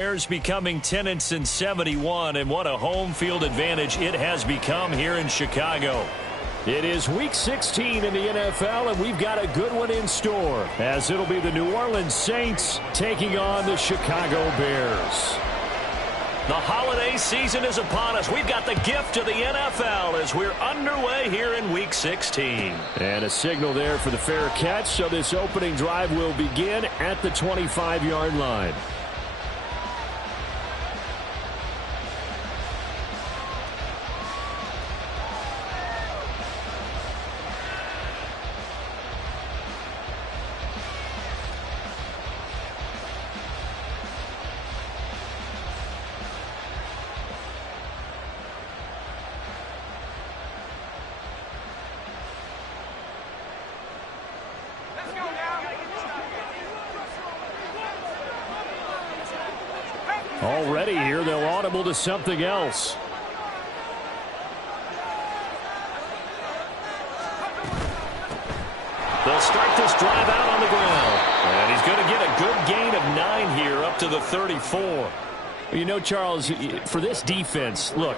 Bears becoming 10-71, and what a home field advantage it has become here in Chicago. It is Week 16 in the NFL, and we've got a good one in store, as it'll be the New Orleans Saints taking on the Chicago Bears. The holiday season is upon us. We've got the gift of the NFL as we're underway here in Week 16. And a signal there for the fair catch, so this opening drive will begin at the 25-yard line. Already here, they'll audible to something else. They'll start this drive out on the ground. And he's going to get a good gain of 9 here up to the 34. You know, Charles, for this defense, look,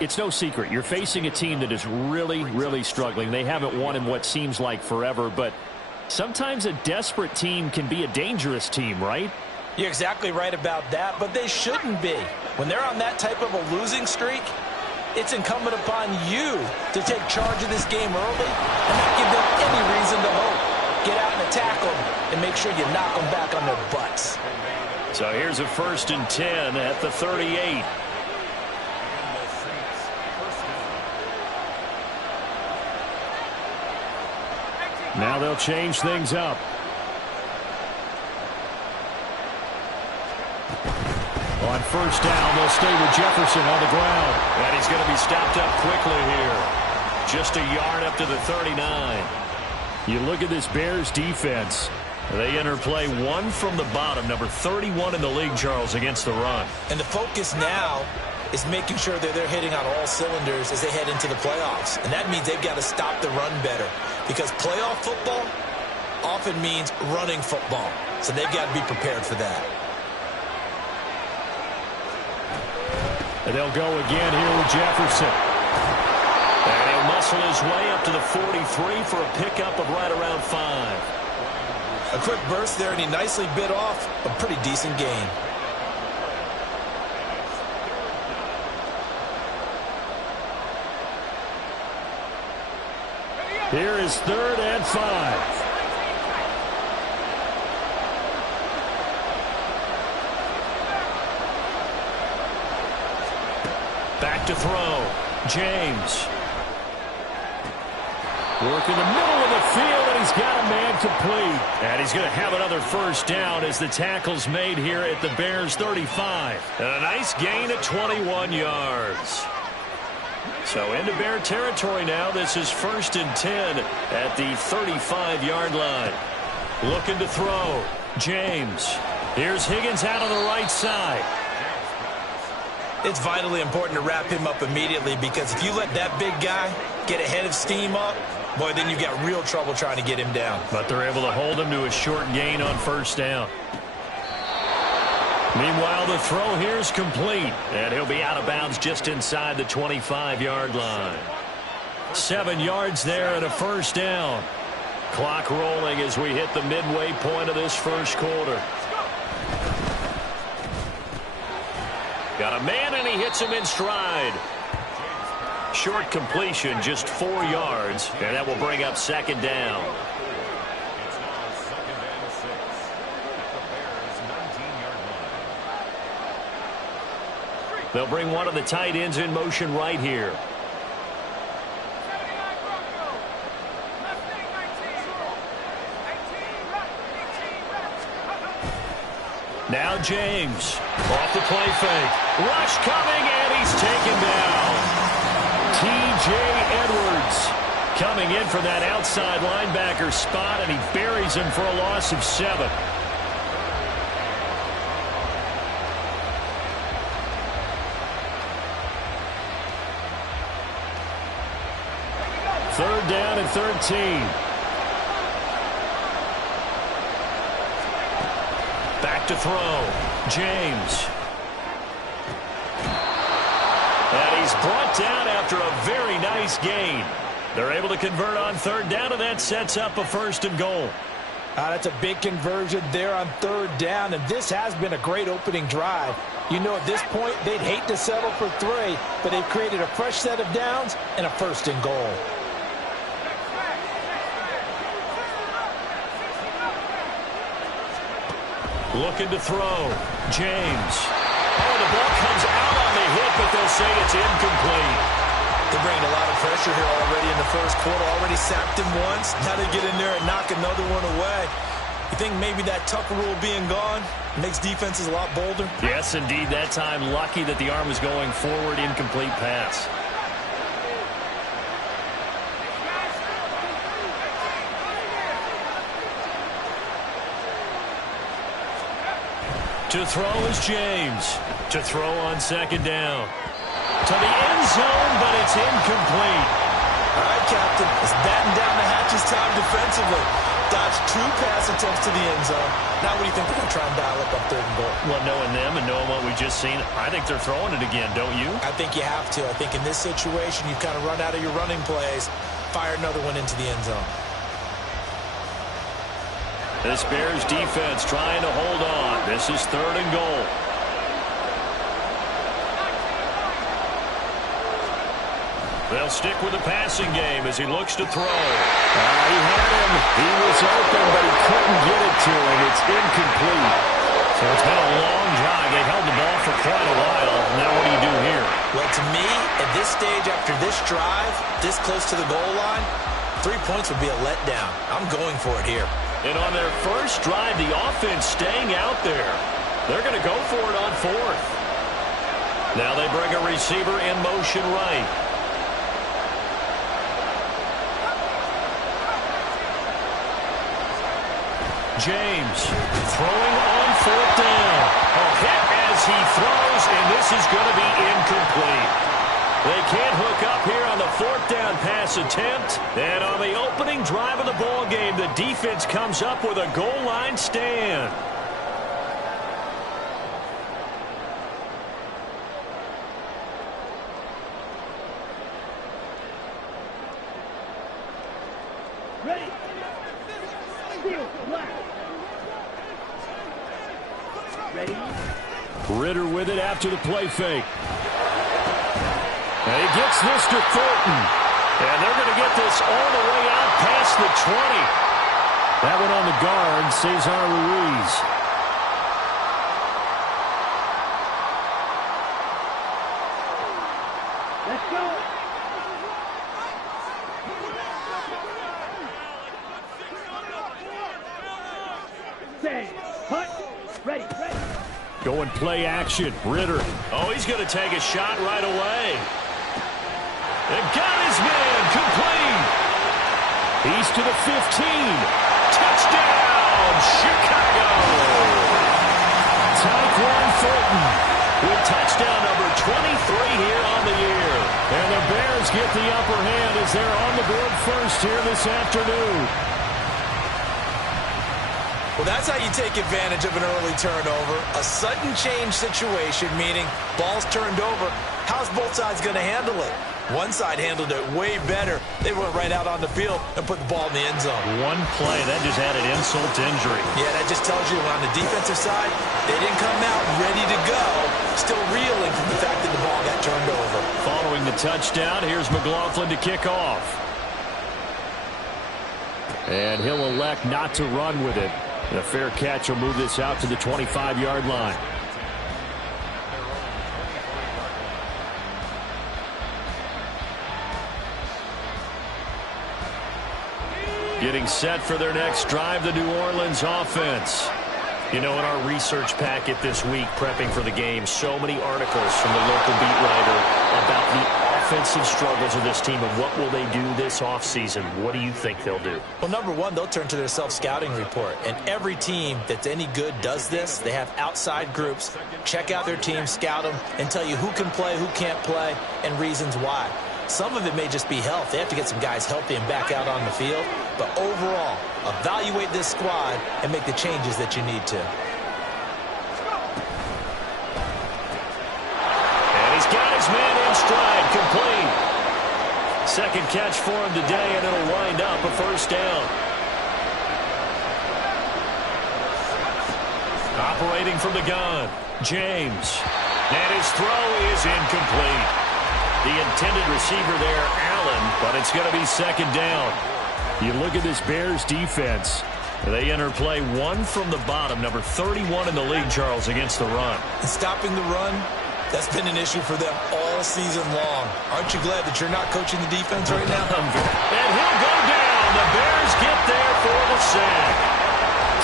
it's no secret. You're facing a team that is really, really struggling. They haven't won in what seems like forever, but sometimes a desperate team can be a dangerous team, right? You're exactly right about that, but they shouldn't be. When they're on that type of a losing streak, it's incumbent upon you to take charge of this game early and not give them any reason to hope. Get out and attack them and make sure you knock them back on their butts. So here's a 1st and 10 at the 38. Now they'll change things up. On 1st down, they'll stay with Jefferson on the ground. And he's going to be stopped up quickly here. Just a yard up to the 39. You look at this Bears defense. They enter play 1 from the bottom, number 31 in the league, Charles, against the run. And the focus now is making sure that they're hitting on all cylinders as they head into the playoffs. And that means they've got to stop the run better. Because playoff football often means running football. So they've got to be prepared for that. And they'll go again here with Jefferson. And he'll muscle his way up to the 43 for a pickup of right around 5. A quick burst there, and he nicely bit off a pretty decent gain. Here is 3rd and 5. Back to throw. James. Work in the middle of the field, and he's got a man complete. And he's going to have another 1st down as the tackle's made here at the Bears' 35. And a nice gain at 21 yards. So into Bear territory now. This is 1st and 10 at the 35-yard line. Looking to throw. James. Here's Higgins out on the right side. It's vitally important to wrap him up immediately, because if you let that big guy get a head of steam up, boy, then you've got real trouble trying to get him down. But they're able to hold him to a short gain on 1st down. Meanwhile, the throw here is complete, and he'll be out of bounds just inside the 25-yard line. 7 yards there and a 1st down. Clock rolling as we hit the midway point of this 1st quarter. Got a man, and he hits him in stride. Short completion, just 4 yards, and that will bring up 2nd down. They'll bring one of the tight ends in motion right here. Now James, off the play fake. Rush coming, and he's taken down. T.J. Edwards coming in for that outside linebacker spot, and he buries him for a loss of 7. Third down and 13. Back to throw. James. Brought down after a very nice gain. They're able to convert on third down, and that sets up a first and goal. That's a big conversion there on third down, and this has been a great opening drive. You know, at this point, they'd hate to settle for 3, but they've created a fresh set of downs and a first and goal. Looking to throw. James. Oh, the ball comes out on the hit, but they'll say it's incomplete. They're bringing a lot of pressure here already in the first quarter. Already sacked him once. Now they get in there and knock another one away. You think maybe that Tucker rule being gone makes defenses a lot bolder? Yes, indeed. That time, lucky that the arm was going forward. Incomplete pass. To throw is James. To throw on second down. To the end zone, but it's incomplete. All right, Captain. It's batten down the hatches time defensively. Dodged 2 pass attempts to the end zone. Now what do you think they're going to try and dial up on third and goal? Well, knowing them and knowing what we just seen, I think they're throwing it again, don't you? I think you have to. I think in this situation, you've kind of run out of your running plays. Fire another one into the end zone. This Bears defense trying to hold on. This is third and goal. They'll stick with the passing game as he looks to throw. He had him. He was open, but he couldn't get it to him. It's incomplete. So it's been a long drive. They held the ball for quite a while. Now what do you do here? Well, to me, at this stage after this drive, this close to the goal line, 3 points would be a letdown. I'm going for it here. And on their first drive, the offense staying out there. They're going to go for it on fourth. Now they bring a receiver in motion right. James throwing on fourth down. A hit as he throws, and this is going to be incomplete. They can't hook up here on the fourth down pass attempt. And on the opening drive of the ball game, the defense comes up with a goal line stand. Ready. Ready. Ritter with it after the play fake. And he gets this to Thornton. And they're going to get this all the way out past the 20. That one on the guard, Cesar Ruiz. Let's go. Say, hut. Ready, ready. Going play action. Ritter. Oh, he's going to take a shot right away. And got his man. Complete. He's to the 15. Touchdown, Chicago. Tyquan Thornton with touchdown number 23 here on the year. And the Bears get the upper hand as they're on the board first here this afternoon. Well, that's how you take advantage of an early turnover. A sudden change situation, meaning ball's turned over. How's both sides going to handle it? One side handled it way better. They went right out on the field and put the ball in the end zone. One play, that just added insult to injury. Yeah, that just tells you on the defensive side, they didn't come out ready to go, still reeling from the fact that the ball got turned over. Following the touchdown, here's McLaughlin to kick off. And he'll elect not to run with it. And a fair catch will move this out to the 25-yard line. Getting set for their next drive, the New Orleans offense. You know, in our research packet this week, prepping for the game, so many articles from the local beat writer about the offensive struggles of this team and what will they do this offseason. What do you think they'll do? Well, number one, they'll turn to their self-scouting report. And every team that's any good does this. They have outside groups, check out their team, scout them, and tell you who can play, who can't play, and reasons why. Some of it may just be health. They have to get some guys healthy and back out on the field. But overall, evaluate this squad and make the changes that you need to. And he's got his man in in stride, complete. Second catch for him today, and it'll wind up a first down. Operating from the gun, James. And his throw is incomplete. The intended receiver there, Allen, but it's going to be second down. You look at this Bears defense. They enter play one from the bottom, number 31 in the league, Charles, against the run. And stopping the run, that's been an issue for them all season long. Aren't you glad that you're not coaching the defense right now? And he'll go down. The Bears get there for the sack.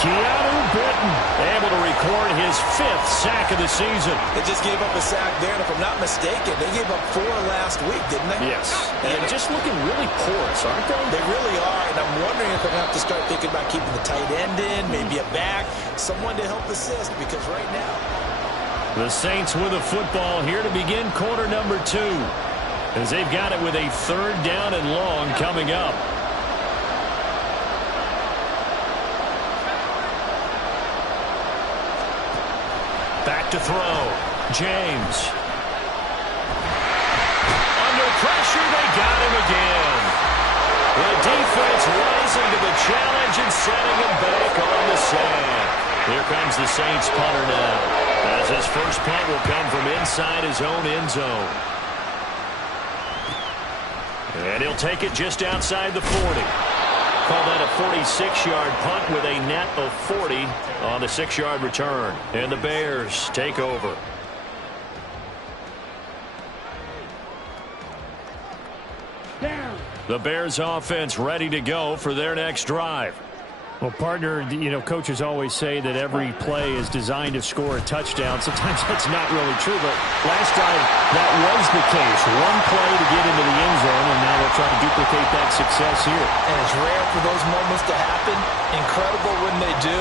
Keanu Benton able to record his 5th sack of the season. They just gave up a sack there, and if I'm not mistaken, they gave up 4 last week, didn't they? Yes. And just looking really porous, aren't they? They really are, and I'm wondering if they're going to have to start thinking about keeping the tight end in, maybe a back, someone to help assist, because right now... The Saints with a football here to begin quarter number 2, as they've got it with a 3rd down and long coming up. Back to throw. James. Under pressure, they got him again. The defense rising to the challenge and setting him back on the sand. Here comes the Saints punter now, as his first punt will come from inside his own end zone. And he'll take it just outside the 40. Call that a 46-yard punt with a net of 40 on the 6-yard return. And the Bears take over. Down. The Bears offense ready to go for their next drive. Well, partner, coaches always say that every play is designed to score a touchdown. Sometimes that's not really true, but last time that was the case. One play to get into the end zone, and now they'll try to duplicate that success here. And it's rare for those moments to happen. Incredible when they do.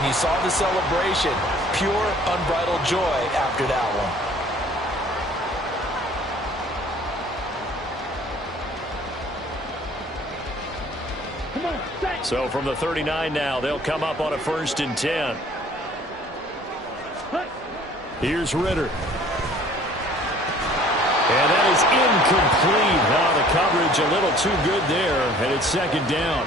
And you saw the celebration. Pure, unbridled joy after that one. Come on, set. So from the 39 now, they'll come up on a 1st and 10. Hut. Here's Ritter. And that is incomplete. The coverage a little too good there, and it's second down.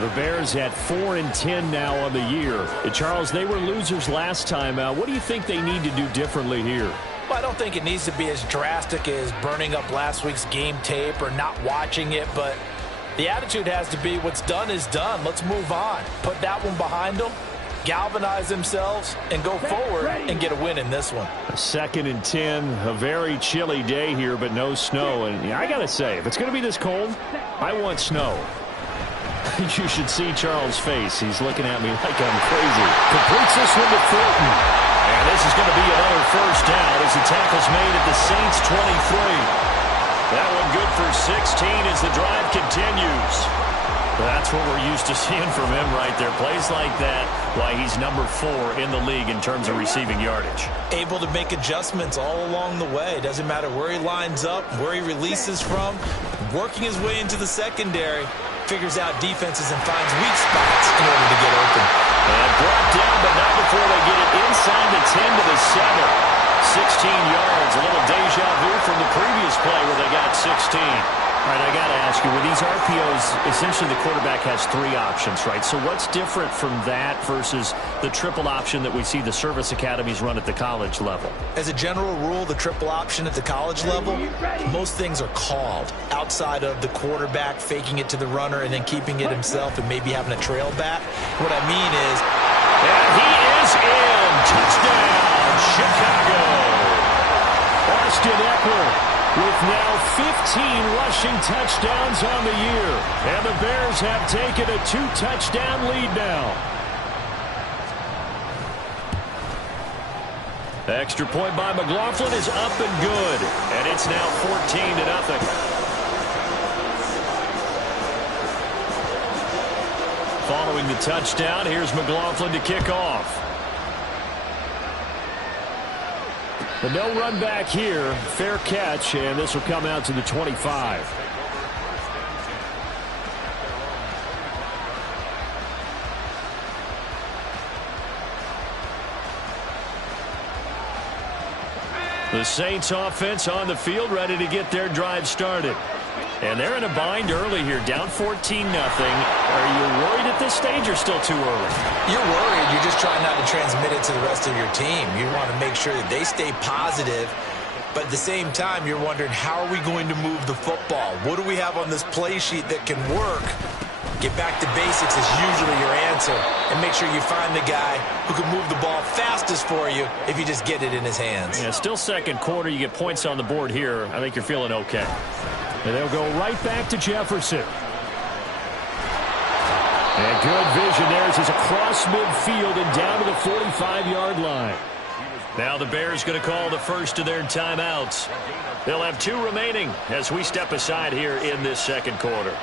The Bears at 4 and 10 now on the year. Charles, they were losers last time out. What do you think they need to do differently here? Well, I don't think it needs to be as drastic as burning up last week's game tape or not watching it, but the attitude has to be what's done is done. Let's move on. Put that one behind them, galvanize themselves, and go forward and get a win in this one. 2nd and 10, a very chilly day here, but no snow. And I got to say, if it's going to be this cold, I want snow. You should see Charles' face. He's looking at me like I'm crazy. Completes this one to Thornton. And this is going to be another first down as the tackle's made at the Saints' 23. That one good for 16 as the drive continues. That's what we're used to seeing from him right there. Plays like that, why he's number 4 in the league in terms of receiving yardage. Able to make adjustments all along the way. Doesn't matter where he lines up, where he releases from. Working his way into the secondary. Figures out defenses and finds weak spots in order to get open. And brought down, but not before they get it inside the 10 to the 7. 16 yards, a little deja vu from the previous play where they got 16. All right, I got to ask you, with these RPOs, essentially the quarterback has 3 options, right? So what's different from that versus the triple option that we see the service academies run at the college level? As a general rule, the triple option at the college level, most things are called outside of the quarterback faking it to the runner and then keeping it himself and maybe having a trail back. What I mean is... And he is in. Touchdown, Chicago. Austin Eckler with now 15 rushing touchdowns on the year. And the Bears have taken a 2-touchdown lead now. Extra point by McLaughlin is up and good. And it's now 14-0. Following the touchdown, here's McLaughlin to kick off. The no run back here, fair catch, and this will come out to the 25. The Saints offense on the field, ready to get their drive started. And they're in a bind early here, down 14-0. Are you worried at this stage or still too early? You're worried. You're just trying not to transmit it to the rest of your team. You want to make sure that they stay positive. But at the same time, you're wondering, how are we going to move the football? What do we have on this play sheet that can work? Get back to basics is usually your answer. And make sure you find the guy who can move the ball fastest for you if you just get it in his hands. Yeah, still second quarter. You get points on the board here. I think you're feeling okay. And they'll go right back to Jefferson. And good vision there as he's across midfield and down to the 45-yard line. Now the Bears going to call the first of their timeouts. They'll have 2 remaining as we step aside here in this second quarter.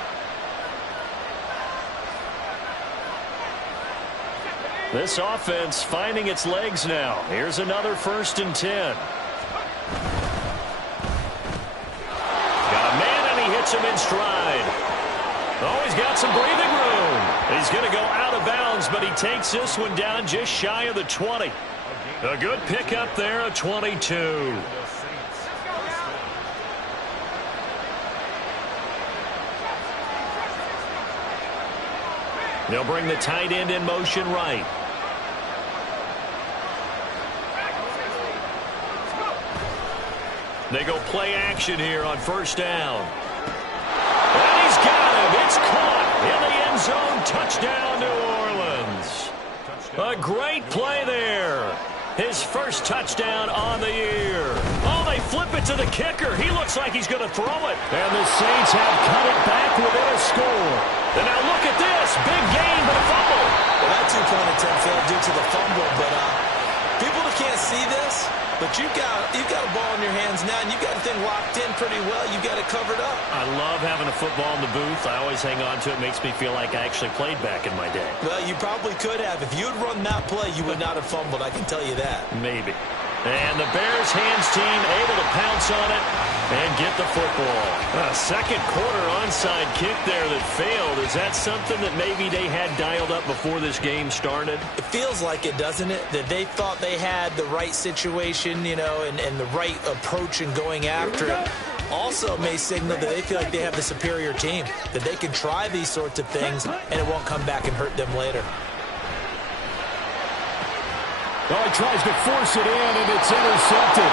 This offense finding its legs now. Here's another 1st and 10. Got a man and he hits him in stride. Oh, he's got some breathing room. He's going to go out of bounds, but he takes this one down just shy of the 20. A good pickup there, a 22. They'll bring the tight end in motion right. They go play action here on 1st down. And he's got him. It's caught in the end zone. Touchdown, New Orleans. A great play there. His first touchdown on the year. Oh, they flip it to the kicker. He looks like he's going to throw it. And the Saints have cut it back within a score. And now look at this. Big gain, but a fumble. Well, that 2-point attempt failed due to the fumble, but people that can't see this, but you've got a ball in your hands now, and you've got the thing locked in pretty well. You've got it covered up. I love having a football in the booth. I always hang on to it. Makes me feel like I actually played back in my day. Well, you probably could have. If you had run that play, you would not have fumbled. I can tell you that. Maybe. And the Bears hands team able to pounce on it and get the football. A second quarter onside kick there that failed. Is that something that maybe they had dialed up before this game started? It feels like it, doesn't it? That they thought they had the right situation, you know, and the right approach in going after it. Also may signal that they feel like they have the superior team, that they can try these sorts of things and it won't come back and hurt them later. Oh, he tries to force it in, and it's intercepted.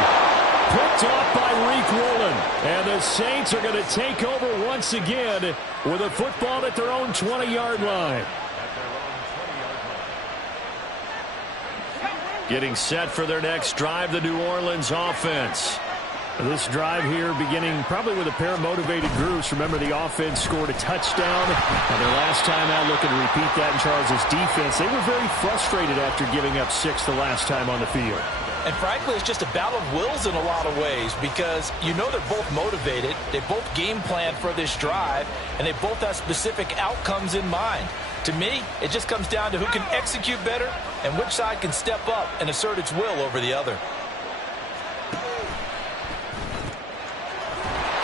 Picked off by Reek Woolen. And the Saints are going to take over once again with a football at their own 20-yard line. Getting set for their next drive, the New Orleans offense. This drive here beginning probably with a pair of motivated groups. Remember, the offense scored a touchdown. And their last time out looking to repeat that in Charles' defense. They were very frustrated after giving up 6 the last time on the field. And frankly, it's just a battle of wills in a lot of ways because you know they're both motivated. They both game plan for this drive, and they both have specific outcomes in mind. To me, it just comes down to who can execute better and which side can step up and assert its will over the other.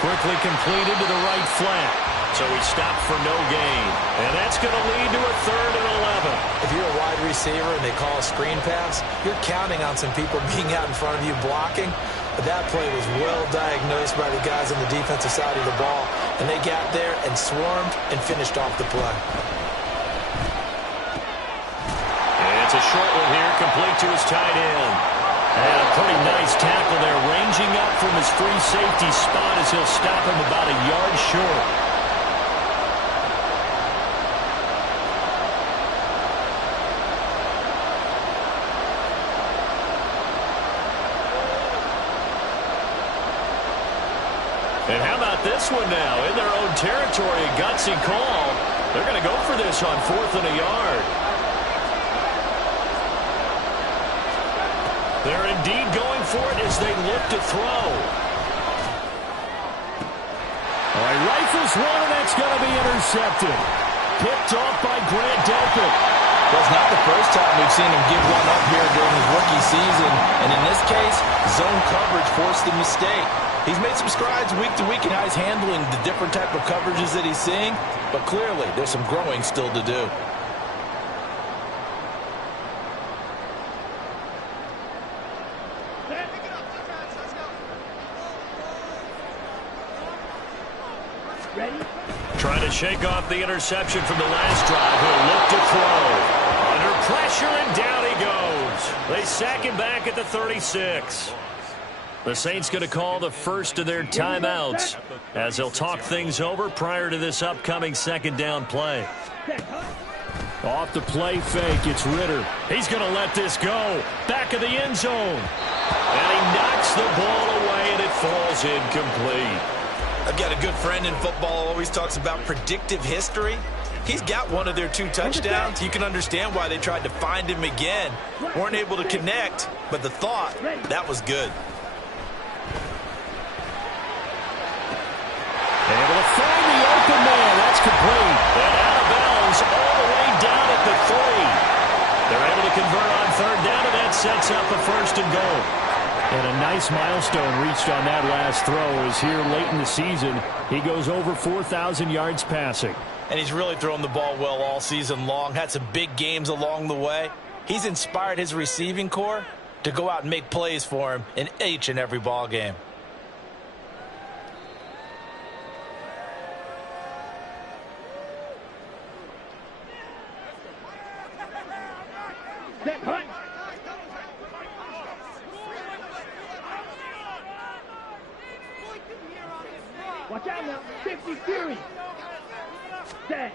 Quickly completed to the right flat. So he stopped for no gain. And that's going to lead to a 3rd and 11. If you're a wide receiver and they call a screen pass, you're counting on some people being out in front of you blocking. But that play was well diagnosed by the guys on the defensive side of the ball. And they got there and swarmed and finished off the play. And it's a short one here, complete to his tight end. And a pretty nice tackle there, ranging up from his free safety spot as he'll stop him about a yard short. And how about this one now? In their own territory, a gutsy call. They're going to go for this on 4th and a yard. They're indeed going for it as they look to throw. All right, rifles one, and that's going to be intercepted. Picked off by Grant Delpit. Well, it's not the first time we've seen him give one up here during his rookie season. And in this case, zone coverage forced the mistake. He's made some strides week to week in how he's handling the different type of coverages that he's seeing. But clearly, there's some growing still to do. Ready? Trying to shake off the interception from the last drive. He'll look to throw. Under pressure, and down he goes. They sack him back at the 36. The Saints going to call the first of their timeouts as they'll talk things over prior to this upcoming second down play. Off the play fake, it's Ritter. He's going to let this go. Back of the end zone. And he knocks the ball away, and it falls incomplete. I've got a good friend in football who always talks about predictive history. He's got one of their 2 touchdowns. You can understand why they tried to find him again. Weren't able to connect, but the thought, that was good. Able to find the open man. That's complete. And out of bounds all the way down at the 3. They're able to convert on third down, and that sets up a first and goal. And a nice milestone reached on that last throw as here late in the season, he goes over 4,000 yards passing. And he's really thrown the ball well all season long. Had some big games along the way. He's inspired his receiving corps to go out and make plays for him in each and every ball game. Set, hunt. Watch out now. 50 Fury. Set.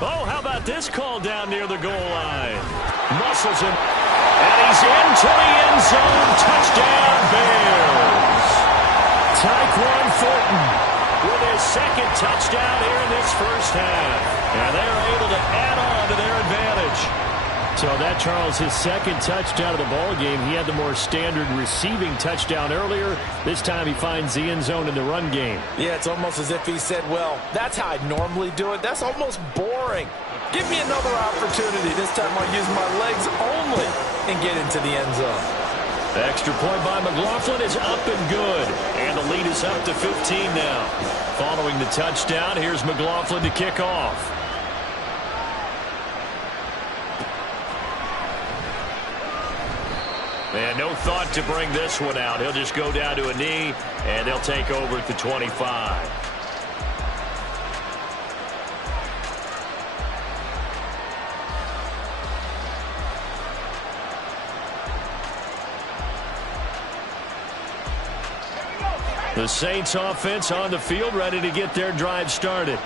Oh, how about this call down near the goal line? Muscles him. And he's into the end zone. Touchdown, Bears. Tyquan Thornton with his second touchdown here in this first half. And they're able to add on to their advantage. So that, Charles, his second touchdown of the ball game. He had the more standard receiving touchdown earlier. This time he finds the end zone in the run game. Yeah, it's almost as if he said, well, that's how I normally do it. That's almost boring. Give me another opportunity. This time I'll use my legs only and get into the end zone. The extra point by McLaughlin is up and good. And the lead is up to 15 now. Following the touchdown, here's McLaughlin to kick off. And no thought to bring this one out. He'll just go down to a knee, and they'll take over at the 25. The Saints offense on the field, ready to get their drive started.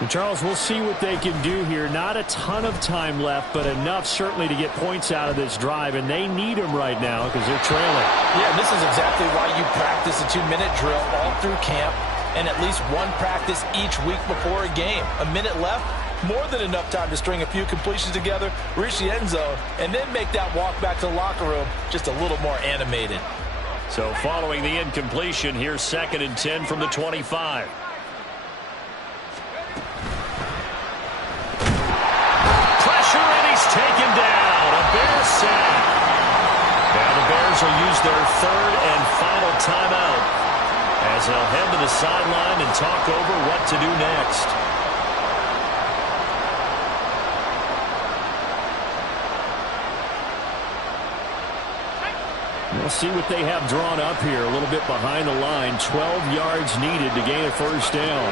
And Charles, we'll see what they can do here. Not a ton of time left, but enough certainly to get points out of this drive, and they need them right now because they're trailing. Yeah, this is exactly why you practice a 2-minute drill all through camp and at least one practice each week before a game. A minute left, more than enough time to string a few completions together, reach the end zone, and then make that walk back to the locker room just a little more animated. So following the incompletion, here's 2nd and 10 from the 25. Taken down. A Bears sack. Now the Bears will use their 3rd and final timeout as they'll head to the sideline and talk over what to do next. We'll see what they have drawn up here. A little bit behind the line. 12 yards needed to gain a first down.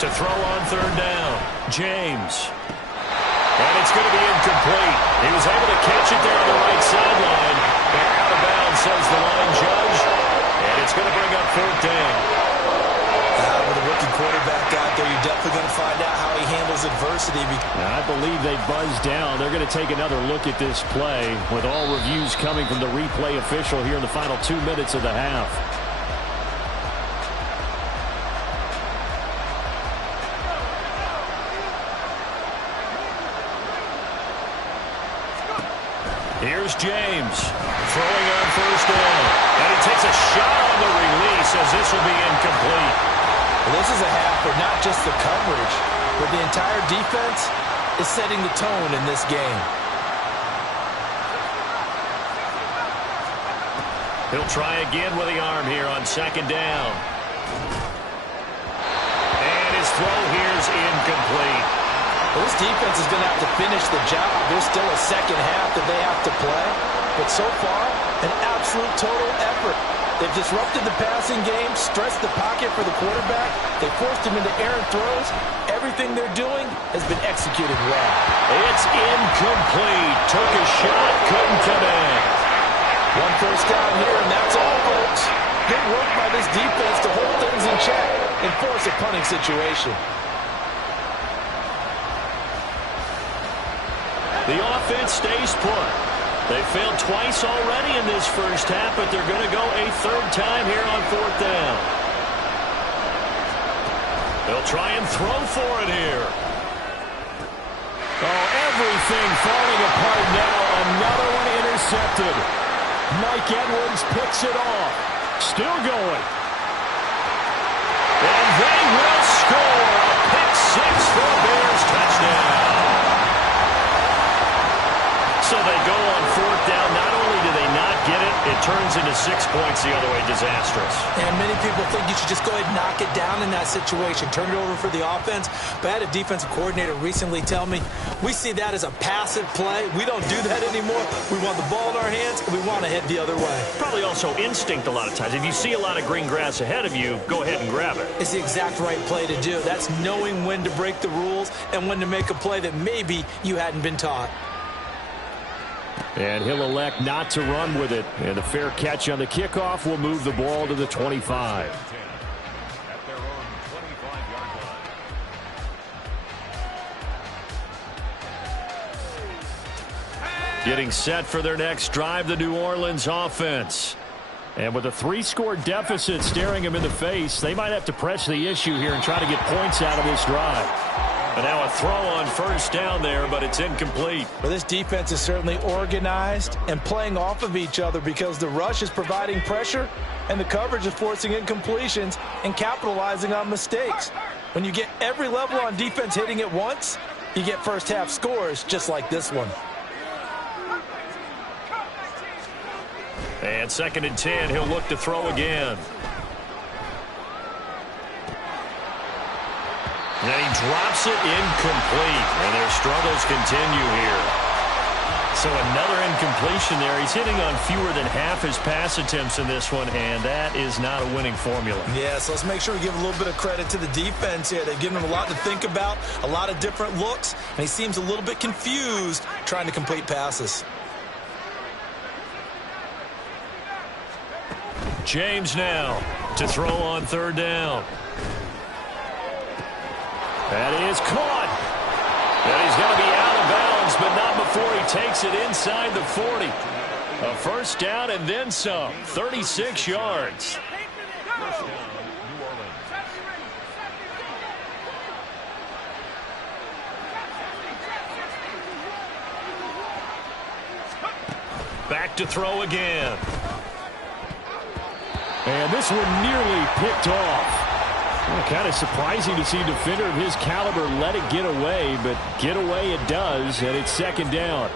To throw on 3rd down, James. And it's going to be incomplete. He was able to catch it there on the right sideline. And out of bounds, says the line judge. And it's going to bring up 4th down. With a rookie quarterback out there, you're definitely going to find out how he handles adversity. I believe they buzzed down. They're going to take another look at this play with all reviews coming from the replay official here in the final 2 minutes of the half. Here's James throwing on 1st down. And he takes a shot on the release as this will be incomplete. Well, this is a half where not just the coverage, but the entire defense is setting the tone in this game. He'll try again with the arm here on 2nd down. And his throw here is incomplete. Well, this defense is going to have to finish the job. There's still a second half that they have to play. But so far, an absolute total effort. They've disrupted the passing game, stressed the pocket for the quarterback. They forced him into errant throws. Everything they're doing has been executed well. It's incomplete. Took a shot, couldn't connect. One first down here, and that's all, folks. Good work by this defense to hold things in check and force a punting situation. The offense stays put. They failed twice already in this first half, but they're going to go a third time here on fourth down. They'll try and throw for it here. Oh, everything falling apart now. Another one intercepted. Mike Edwards picks it off. Still going. And they will score. A pick six for a Bears touchdown. So they go on fourth down. Not only do they not get it, it turns into 6 points the other way. Disastrous. And many people think you should just go ahead and knock it down in that situation. Turn it over for the offense. But I had a defensive coordinator recently tell me, we see that as a passive play. We don't do that anymore. We want the ball in our hands, and we want to head the other way. Probably also instinct a lot of times. If you see a lot of green grass ahead of you, go ahead and grab it. It's the exact right play to do. That's knowing when to break the rules and when to make a play that maybe you hadn't been taught. And he'll elect not to run with it. And the fair catch on the kickoff will move the ball to the 25. Getting set for their next drive, the New Orleans offense. And with a 3-score deficit staring them in the face, they might have to press the issue here and try to get points out of this drive. And now a throw on first down there, but it's incomplete. Well, this defense is certainly organized and playing off of each other because the rush is providing pressure and the coverage is forcing incompletions and capitalizing on mistakes. When you get every level on defense hitting at once, you get first half scores just like this one. And 2nd and 10, he'll look to throw again. And he drops it incomplete, and their struggles continue here. So another incompletion there. He's hitting on fewer than half his pass attempts in this one, and that is not a winning formula. Yeah, so let's make sure we give a little bit of credit to the defense here. They've given him a lot to think about, a lot of different looks, and he seems a little bit confused trying to complete passes. James now to throw on third down. That is caught. And he's going to be out of bounds, but not before he takes it inside the 40. A first down and then some. 36 yards. Back to throw again. And this one nearly picked off. Well, kind of surprising to see a defender of his caliber let it get away, but get away it does, and it's 2nd down.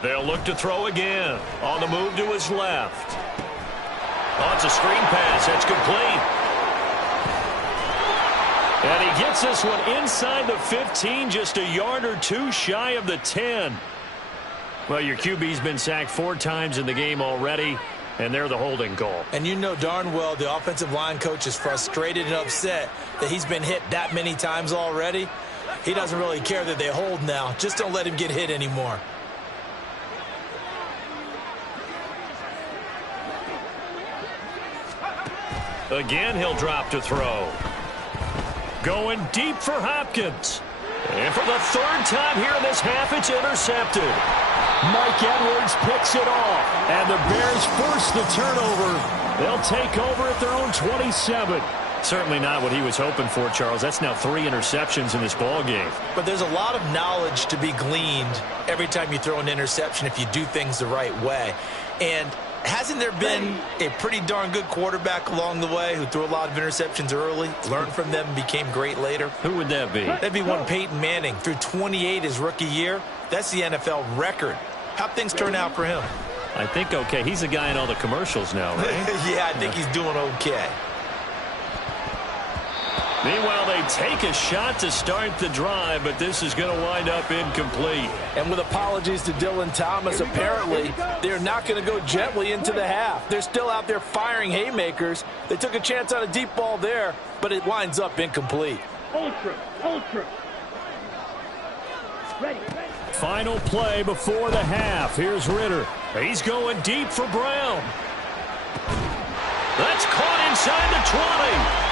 They'll look to throw again. On the move to his left. Oh, it's a screen pass. That's complete. And he gets this one inside the 15, just a yard or two shy of the 10. Well, your QB's been sacked 4 times in the game already, and they're the holding call. And you know darn well the offensive line coach is frustrated and upset that he's been hit that many times already. He doesn't really care that they hold now. Just don't let him get hit anymore. Again, he'll drop to throw. Going deep for Hopkins. And for the 3rd time here in this half, it's intercepted. Mike Edwards picks it off, and the Bears force the turnover. They'll take over at their own 27. Certainly not what he was hoping for, Charles. That's now 3 interceptions in this ball game. But there's a lot of knowledge to be gleaned every time you throw an interception if you do things the right way. And hasn't there been a pretty darn good quarterback along the way who threw a lot of interceptions early, learned from them, and became great later? Who would that be? That'd be one Peyton Manning. Threw 28 his rookie year. That's the NFL record. How'd things turn out for him? I think okay. He's a guy in all the commercials now, right? Yeah, I think he's doing okay. Meanwhile, they take a shot to start the drive, but this is going to wind up incomplete. And with apologies to Dylan Thomas, apparently they're not going to go gently into the half. They're still out there firing haymakers. They took a chance on a deep ball there, but it winds up incomplete. Ultra. Ready. Final play before the half. Here's Ritter. He's going deep for Brown. That's caught inside the 20.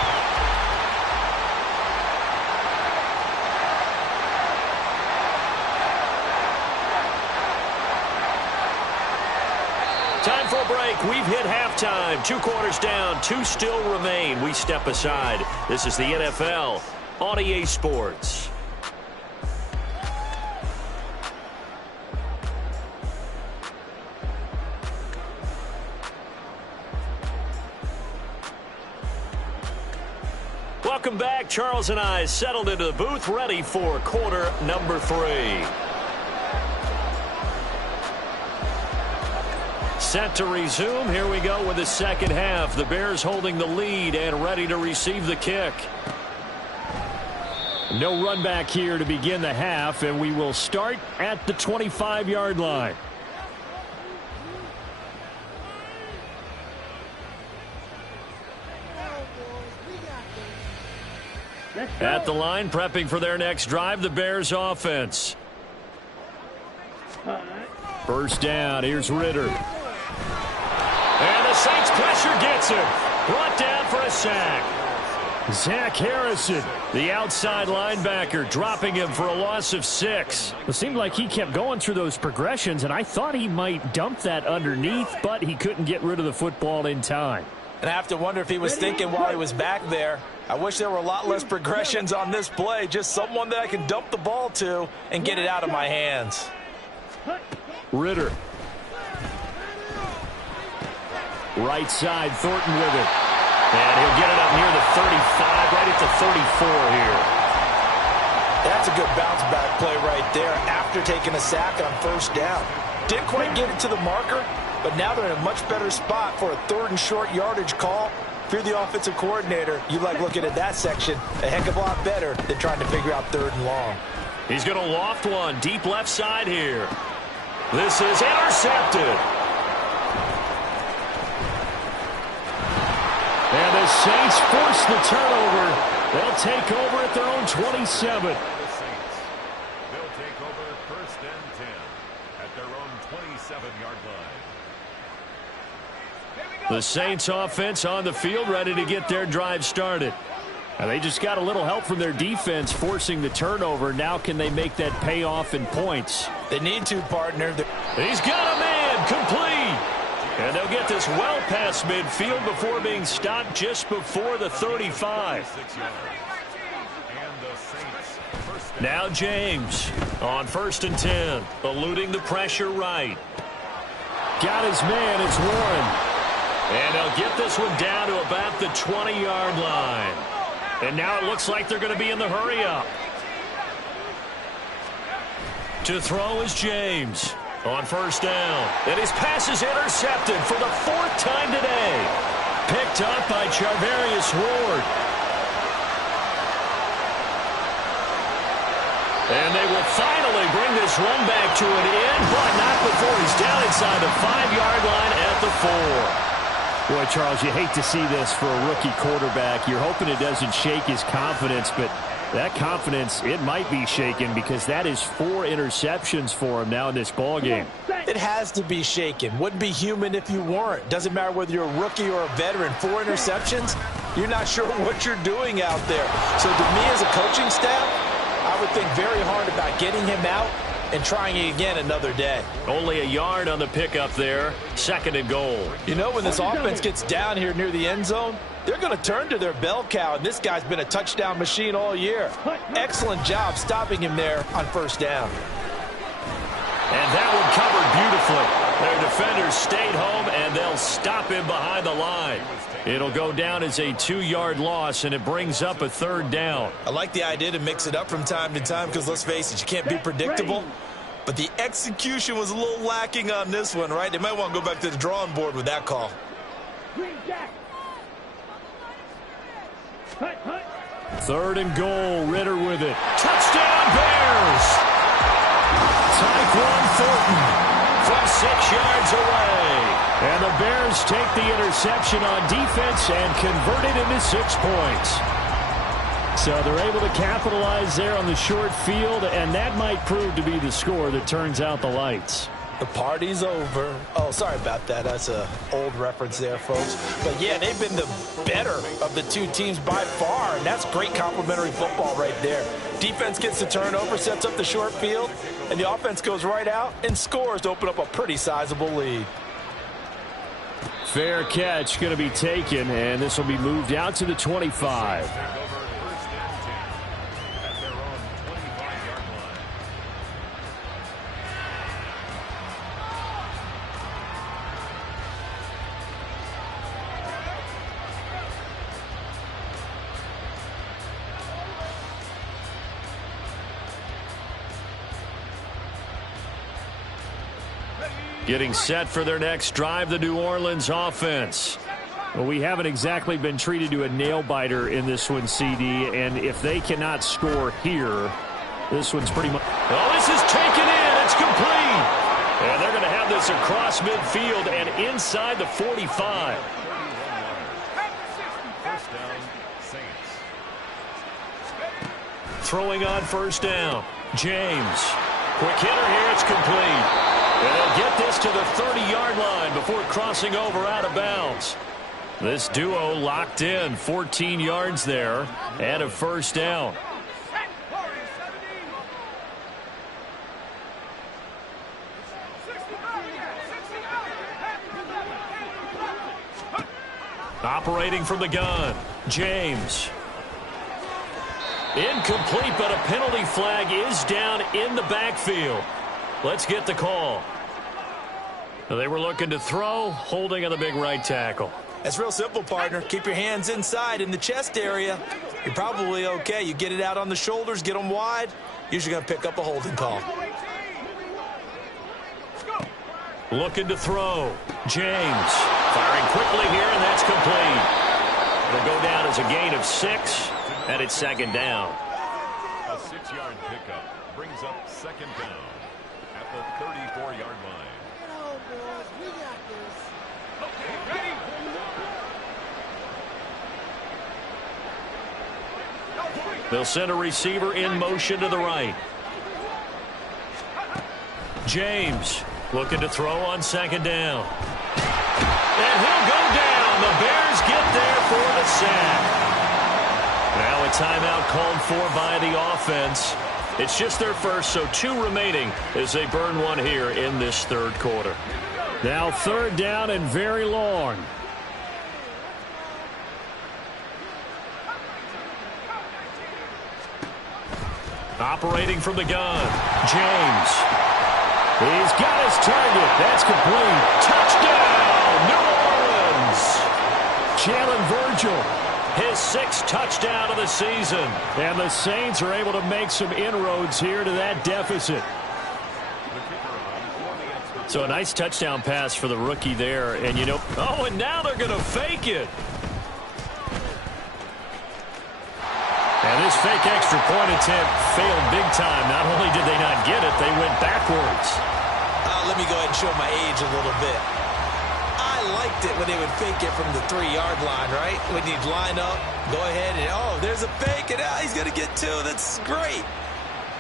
Time for a break. We've hit halftime. 2 quarters down. 2 still remain. We step aside. This is the NFL on EA Sports. Welcome back. Charles and I settled into the booth, ready for quarter number 3. Set to resume. Here we go with the second half. The Bears holding the lead and ready to receive the kick. No run back here to begin the half, and we will start at the 25-yard line. At the line, prepping for their next drive, the Bears offense. First down, here's Ritter. And the Saints pressure gets him. Brought down for a sack. Zach Harrison, the outside linebacker, dropping him for a loss of 6. It seemed like he kept going through those progressions, and I thought he might dump that underneath, but he couldn't get rid of the football in time. And I have to wonder if he was thinking while he was back there, I wish there were a lot less progressions on this play, just someone that I can dump the ball to and get it out of my hands. Ritter. Right side, Thornton with it. And he'll get it up near the 35, right at the 34 here. That's a good bounce back play right there after taking a sack on first down. Didn't quite get it to the marker, but now they're in a much better spot for a 3rd and short yardage call. If you're the offensive coordinator, you like looking at that section a heck of a lot better than trying to figure out 3rd and long. He's going to loft one deep left side here. This is intercepted. And the Saints force the turnover. They'll take over at their own 27. They'll take over 1st and 10 at their own 27-yard line. The Saints offense on the field, ready to get their drive started. Now they just got a little help from their defense forcing the turnover. Now can they make that pay off in points? They need to, partner. He's got a man complete. And they'll get this well past midfield before being stopped just before the 35. Now James on 1st and 10, eluding the pressure right. Got his man, it's Warren. And they'll get this one down to about the 20-yard line. And now it looks like they're going to be in the hurry-up. To throw is James on 1st down. And his pass is intercepted for the 4th time today. Picked up by Charvarius Ward. And they will finally bring this run back to an end, but not before he's down inside the 5-yard line at the 4. Boy, Charles, you hate to see this for a rookie quarterback. You're hoping it doesn't shake his confidence, but that confidence, it might be shaken because that is 4 interceptions for him now in this ballgame. It has to be shaken. Wouldn't be human if you weren't. Doesn't matter whether you're a rookie or a veteran. 4 interceptions, you're not sure what you're doing out there. So to me as a coaching staff, I would think very hard about getting him out and trying it again another day. Only a yard on the pickup there. 2nd and goal. You know, when this offense gets down here near the end zone, they're going to turn to their bell cow, and this guy's been a touchdown machine all year. Excellent job stopping him there on 1st down. And that one covered beautifully. Their defenders stayed home, and they'll stop him behind the line. It'll go down as a 2-yard loss, and it brings up a 3rd down. I like the idea to mix it up from time to time because, let's face it, you can't be predictable. But the execution was a little lacking on this one, right? They might want to go back to the drawing board with that call. Third and goal, Ritter with it. Touchdown, Bears! Tyquan Thornton from 6 yards away. And the Bears take the interception on defense and convert it into 6 points. So they're able to capitalize there on the short field, and that might prove to be the score that turns out the lights. The party's over. Oh, sorry about that. That's an old reference there, folks. But, yeah, they've been the better of the two teams by far, and that's great complimentary football right there. Defense gets the turnover, sets up the short field, and the offense goes right out and scores to open up a pretty sizable lead. Fair catch going to be taken, and this will be moved out to the 25. Getting set for their next drive, the New Orleans offense. Well, we haven't exactly been treated to a nail-biter in this one, CD, and if they cannot score here, this one's pretty much... Oh, this is taken in. It's complete. And they're going to have this across midfield and inside the 45. First down, Saints. Throwing on first down. James. Quick hitter here. It's complete. And they'll get this to the 30-yard line before crossing over out of bounds. This duo locked in, 14 yards there, and a first down. Operating from the gun, James. Incomplete, but a penalty flag is down in the backfield. Let's get the call. They were looking to throw, holding on the big right tackle. That's real simple, partner. Keep your hands inside in the chest area. You're probably okay. You get it out on the shoulders, get them wide. Usually going to pick up a holding call. Looking to throw. James firing quickly here, and that's complete. It'll go down as a gain of 6, and it's second down. A 6-yard pickup brings up second down at the 34-yard line. Oh, boys, we got this. Okay, ready? They'll send a receiver in motion to the right. James looking to throw on second down. And he'll go down. The Bears get there for the sack. Now a timeout called for by the offense. It's just their first, so 2 remaining as they burn one here in this third quarter. Now third down and very long. Operating from the gun, James. He's got his target. That's complete. Touchdown, New Orleans. Jalen Virgil, his 6th touchdown of the season. And the Saints are able to make some inroads here to that deficit. So a nice touchdown pass for the rookie there. And, you know, oh, and now they're going to fake it. And this fake extra point attempt failed big time. Not only did they not get it, they went backwards. Let me go ahead and show my age a little bit. I liked it when they would fake it from the 3-yard line, right? When you'd line up, go ahead and, oh, there's a fake, and he's going to get 2. That's great.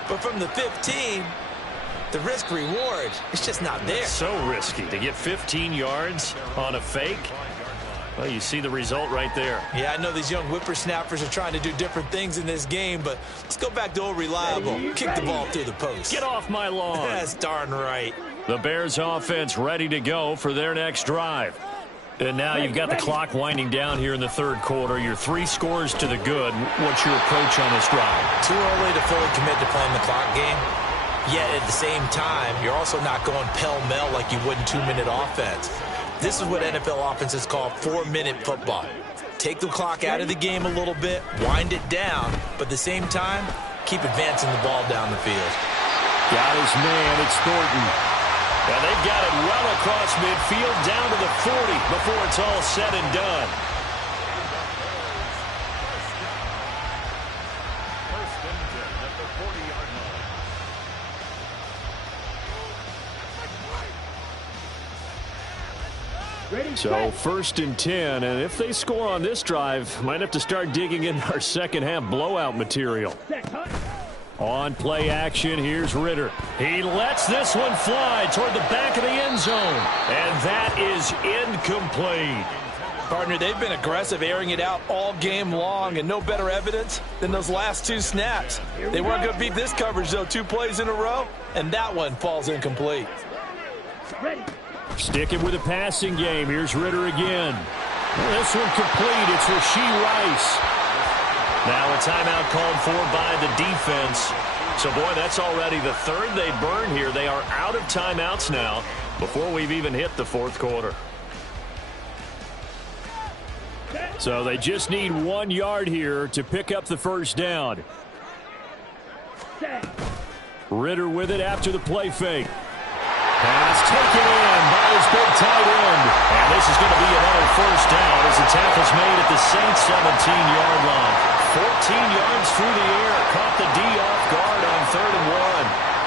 But from the 15, the risk-reward, it's just not there. It's so risky to get 15 yards on a fake. Well, you see the result right there. Yeah, I know these young whippersnappers are trying to do different things in this game, but let's go back to old reliable. Kick the ball through the post. Get off my lawn. That's darn right. The Bears offense ready to go for their next drive. And now you've got the clock winding down here in the third quarter. Your 3 scores to the good. What's your approach on this drive? Too early to fully commit to playing the clock game. Yet at the same time, you're also not going pell-mell like you would in 2-minute offense. This is what NFL offenses call 4-minute football. Take the clock out of the game a little bit, wind it down, but at the same time, keep advancing the ball down the field. Got his man. It's Thornton. And they've got it well across midfield down to the 40 before it's all said and done. So 1st and 10, and if they score on this drive, might have to start digging in our second half blowout material. On play action, here's Ritter. He lets this one fly toward the back of the end zone, and that is incomplete. Partner, they've been aggressive, airing it out all game long, and no better evidence than those last 2 snaps. They weren't going to beat this coverage, though, 2 plays in a row, and that one falls incomplete. Sticking with the passing game, here's Ritter again. Well, this one complete, it's Rashee Rice. Now a timeout called for by the defense. So, boy, that's already the 3rd they burned here. They are out of timeouts now before we've even hit the 4th quarter. So they just need 1 yard here to pick up the 1st down. Ritter with it after the play fake. Pass taken in by his big tight end. And this is going to be another 1st down as the tackle's made at the Saints 17-yard line. 14 yards through the air. Caught the D off guard on 3rd and 1.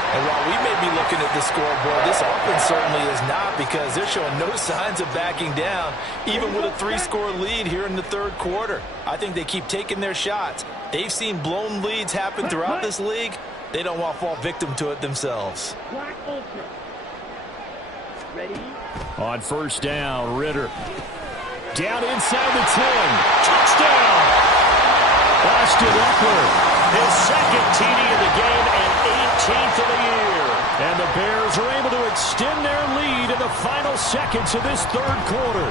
And while we may be looking at the scoreboard, this offense certainly is not, because they're showing no signs of backing down, even with a 3-score lead here in the 3rd quarter. I think they keep taking their shots. They've seen blown leads happen throughout this league. They don't want to fall victim to it themselves. On 1st down, Ritter. Down inside the 10. Touchdown! Austin Eckler. His 2nd TD of the game and 18th of the year. And the Bears are able to extend their lead in the final seconds of this 3rd quarter.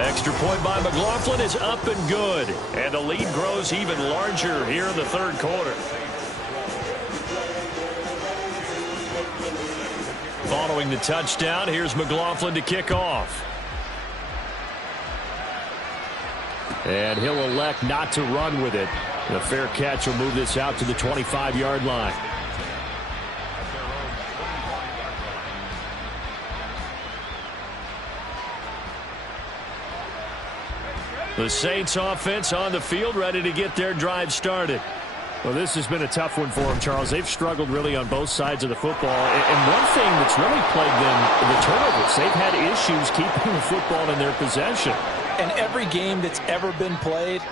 Extra point by McLaughlin is up and good. And the lead grows even larger here in the 3rd quarter. Following the touchdown, here's McLaughlin to kick off. And he'll elect not to run with it. The fair catch will move this out to the 25-yard line. The Saints offense on the field, ready to get their drive started. Well, this has been a tough one for them, Charles. They've struggled really on both sides of the football. And one thing that's really plagued them, the turnovers. They've had issues keeping the football in their possession. And every game that's ever been played,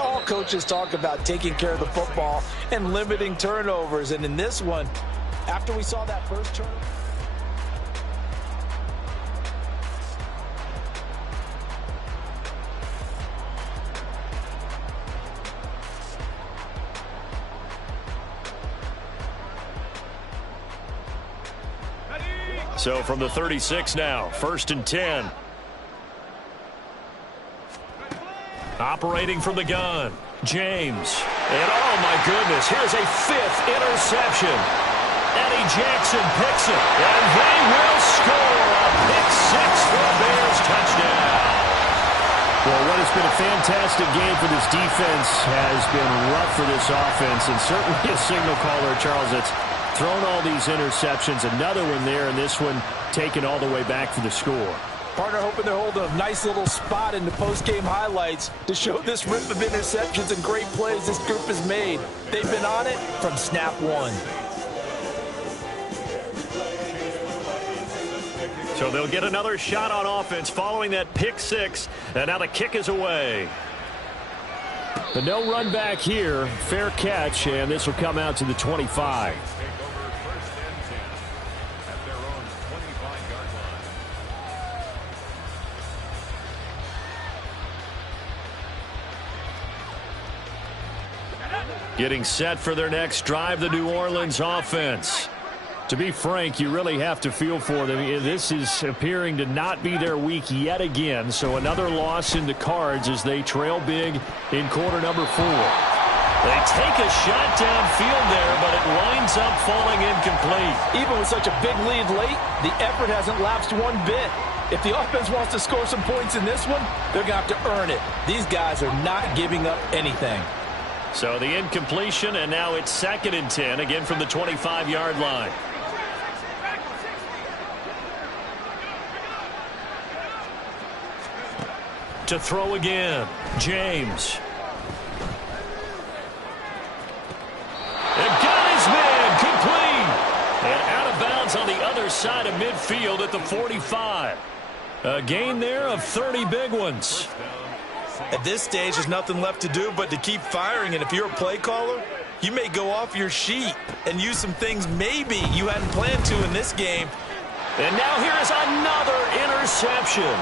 all coaches talk about taking care of the football and limiting turnovers. And in this one, after we saw that first turnover, so from the 36 now, 1st and 10. Operating from the gun, James. And oh my goodness, here's a 5th interception. Eddie Jackson picks it, and they will score a pick 6 for a Bears touchdown. Well, what has been a fantastic game for this defense has been rough for this offense, and certainly a signal caller, Charles, that's thrown all these interceptions. Another one there, and this one taken all the way back for the score. Partner hoping they're holding a nice little spot in the post-game highlights to show this rip of interceptions and great plays this group has made. They've been on it from snap 1. So they'll get another shot on offense following that pick 6, and now the kick is away. But no run back here. Fair catch, and this will come out to the 25. Getting set for their next drive, the New Orleans offense. To be frank, you really have to feel for them. This is appearing to not be their week yet again. So another loss in the cards as they trail big in quarter number 4. They take a shot downfield there, but it winds up falling incomplete. Even with such a big lead late, the effort hasn't lapsed one bit. If the offense wants to score some points in this one, they're going to have to earn it. These guys are not giving up anything. So the incompletion, and now it's 2nd and 10, again from the 25-yard line. To throw again, James. And got his man complete. And out of bounds on the other other side of midfield at the 45. A gain there of 30 big ones. At this stage, there's nothing left to do but to keep firing. And if you're a play caller, you may go off your sheet and use some things maybe you hadn't planned to in this game. And now here is another interception.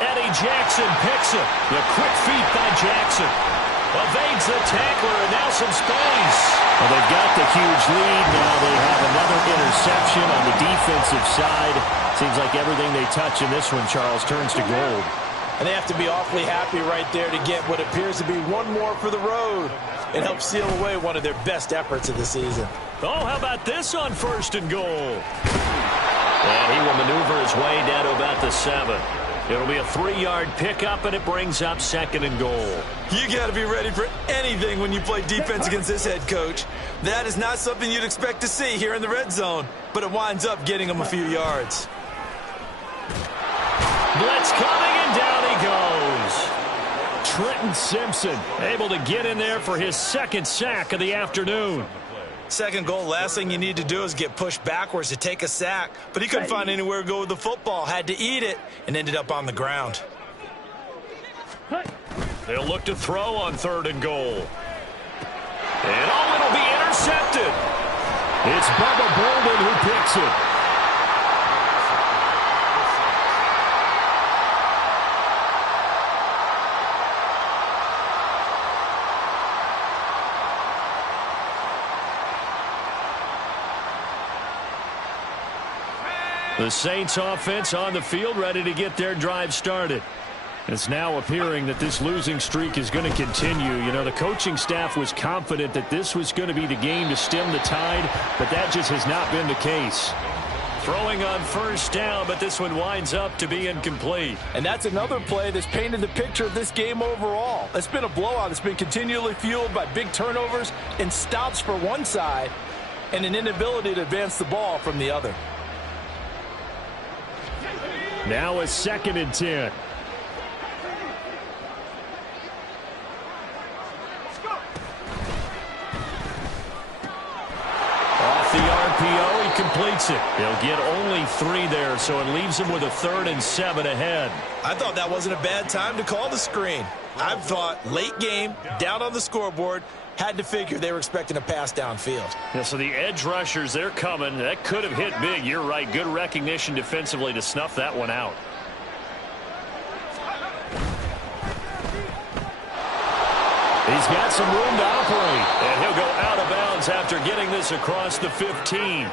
Eddie Jackson picks it. The quick feet by Jackson. Evades the tackler, and now some space. Well, they've got the huge lead. Now they have another interception on the defensive side. Seems like everything they touch in this one, Charles, turns to gold. And they have to be awfully happy right there to get what appears to be one more for the road and help seal away one of their best efforts of the season. Oh, how about this on 1st and goal? And he will maneuver his way down to about the 7. It'll be a 3-yard pickup, and it brings up 2nd and goal. You got to be ready for anything when you play defense against this head coach. That is not something you'd expect to see here in the red zone, but it winds up getting him a few yards. Blitz coming, and down he goes. Trenton Simpson able to get in there for his 2nd sack of the afternoon. 2nd goal, last thing you need to do is get pushed backwards to take a sack. But he couldn't find anywhere to go with the football, had to eat it, and ended up on the ground. They'll look to throw on 3rd and goal. And it'll be intercepted. It's Bubba Bolden who picks it. The Saints offense on the field, ready to get their drive started. It's now appearing that this losing streak is going to continue. You know, the coaching staff was confident that this was going to be the game to stem the tide, but that just has not been the case. Throwing on 1st down, but this one winds up to be incomplete. And that's another play that's painted the picture of this game overall. It's been a blowout. It's been continually fueled by big turnovers and stops for one side and an inability to advance the ball from the other. Now a 2nd and 10. Off the RPO, he completes it. He'll get only 3 there, so it leaves him with a 3rd and 7 ahead. I thought that wasn't a bad time to call the screen. I've thought late game, down on the scoreboard, had to figure they were expecting a pass downfield. Yeah, so the edge rushers, they're coming. That could have hit big. You're right. Good recognition defensively to snuff that one out. He's got some room to operate, and he'll go out of bounds after getting this across the 15.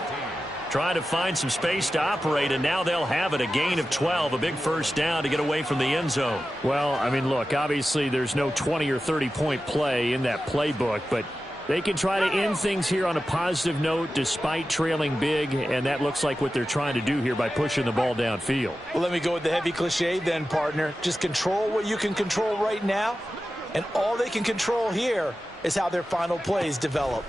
Trying to find some space to operate, and now they'll have it. A gain of 12, a big 1st down to get away from the end zone. Well, I mean, look, obviously there's no 20 or 30-point play in that playbook, but they can try to end things here on a positive note despite trailing big, and that looks like what they're trying to do here by pushing the ball downfield. Well, let me go with the heavy cliche then, partner. Just control what you can control right now, and all they can control here is how their final plays develop.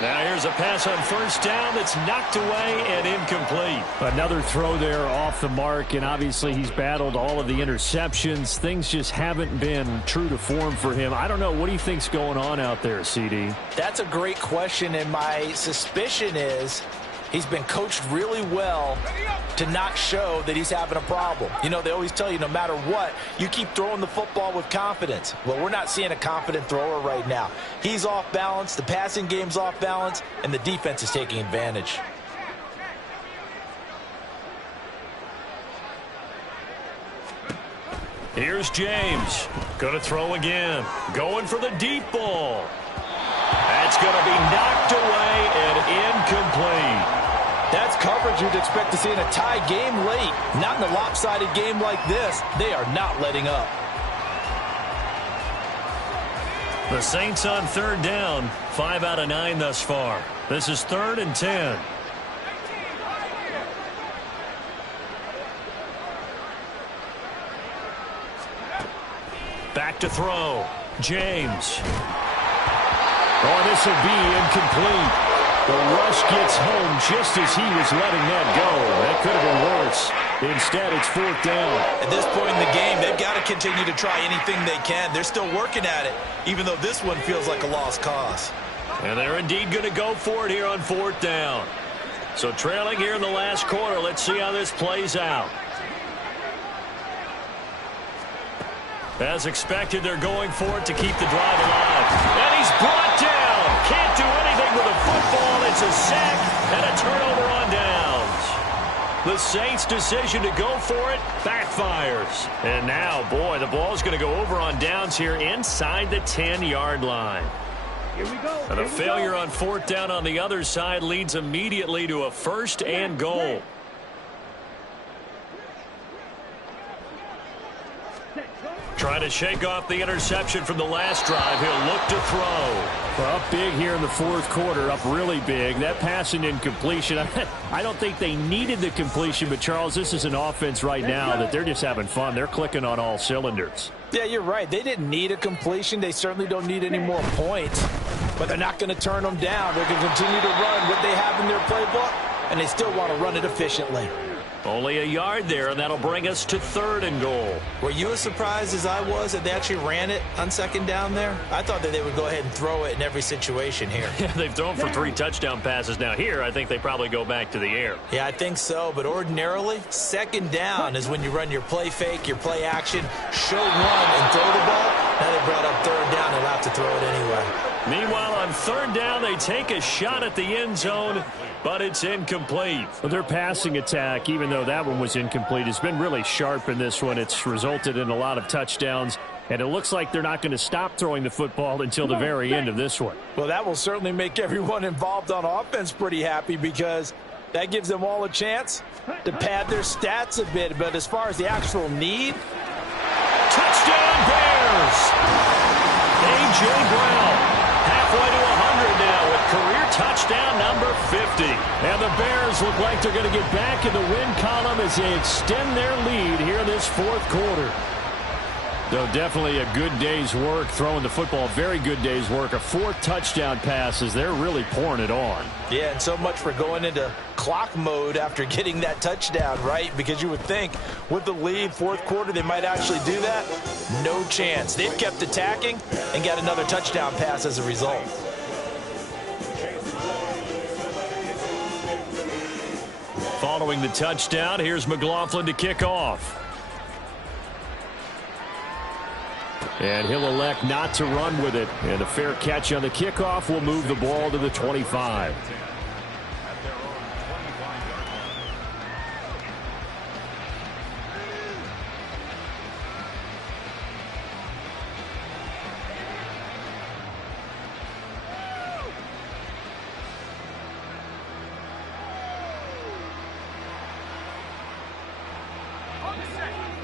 Now here's a pass on 1st down that's knocked away and incomplete. Another throw there off the mark, and obviously he's battled all of the interceptions. Things just haven't been true to form for him. I don't know. What do you think's going on out there, CD? That's a great question, and my suspicion is he's been coached really well to not show that he's having a problem. You know, they always tell you no matter what, you keep throwing the football with confidence. Well, we're not seeing a confident thrower right now. He's off balance, the passing game's off balance, and the defense is taking advantage. Here's James. Going to throw again. Going for the deep ball. That's going to be knocked away and incomplete. That's coverage you'd expect to see in a tie game late. Not in a lopsided game like this. They are not letting up. The Saints on 3rd down. 5 out of 9 thus far. This is 3rd and 10. Back to throw. James. Oh, this will be incomplete. The rush gets home just as he was letting that go. That could have been worse. Instead, it's 4th down. At this point in the game, they've got to continue to try anything they can. They're still working at it, even though this one feels like a lost cause. And they're indeed going to go for it here on 4th down. So trailing here in the last quarter. Let's see how this plays out. As expected, they're going for it to keep the drive alive. And he's brought down. Can't do anything with the football. It's a sack and a turnover on downs. The Saints' decision to go for it backfires. And now, boy, the ball's going to go over on downs here inside the 10-yard line. Here we go. And a failure on 4th down on the other side leads immediately to a 1st and goal. Trying to shake off the interception from the last drive. He'll look to throw. Well, up big here in the 4th quarter, up really big. That pass and incompletion, I don't think they needed the completion, but, Charles, this is an offense right now that they're just having fun. They're clicking on all cylinders. Yeah, you're right. They didn't need a completion. They certainly don't need any more points, but they're not going to turn them down. They're going to continue to run what they have in their playbook, and they still want to run it efficiently. Only a yard there, and that'll bring us to 3rd and goal. Were you as surprised as I was that they actually ran it on 2nd down there? I thought that they would go ahead and throw it in every situation here. Yeah, they've thrown for 3 touchdown passes. Now here, I think they probably go back to the air. Yeah, I think so, but ordinarily, 2nd down is when you run your play fake, your play action, show run, and throw the ball. Now they brought up 3rd down, they'll have to throw it anyway. Meanwhile, on 3rd down, they take a shot at the end zone, but it's incomplete. Well, their passing attack, even though that one was incomplete, has been really sharp in this one. It's resulted in a lot of touchdowns, and it looks like they're not going to stop throwing the football until the very end of this one. Well, that will certainly make everyone involved on offense pretty happy because that gives them all a chance to pad their stats a bit. But as far as the actual need, touchdown Bears! A.J. Brown. Halfway to 100 now with career touchdown number 50. And the Bears look like they're going to get back in the win column as they extend their lead here in this 4th quarter. Though definitely a good day's work throwing the football. Very good day's work. A 4th touchdown pass as they're really pouring it on. Yeah, and so much for going into clock mode after getting that touchdown, right? Because you would think with the lead, 4th quarter, they might actually do that. No chance. They've kept attacking and got another touchdown pass as a result. Following the touchdown, here's McLaughlin to kick off. And he'll elect not to run with it. And a fair catch on the kickoff will move the ball to the 25.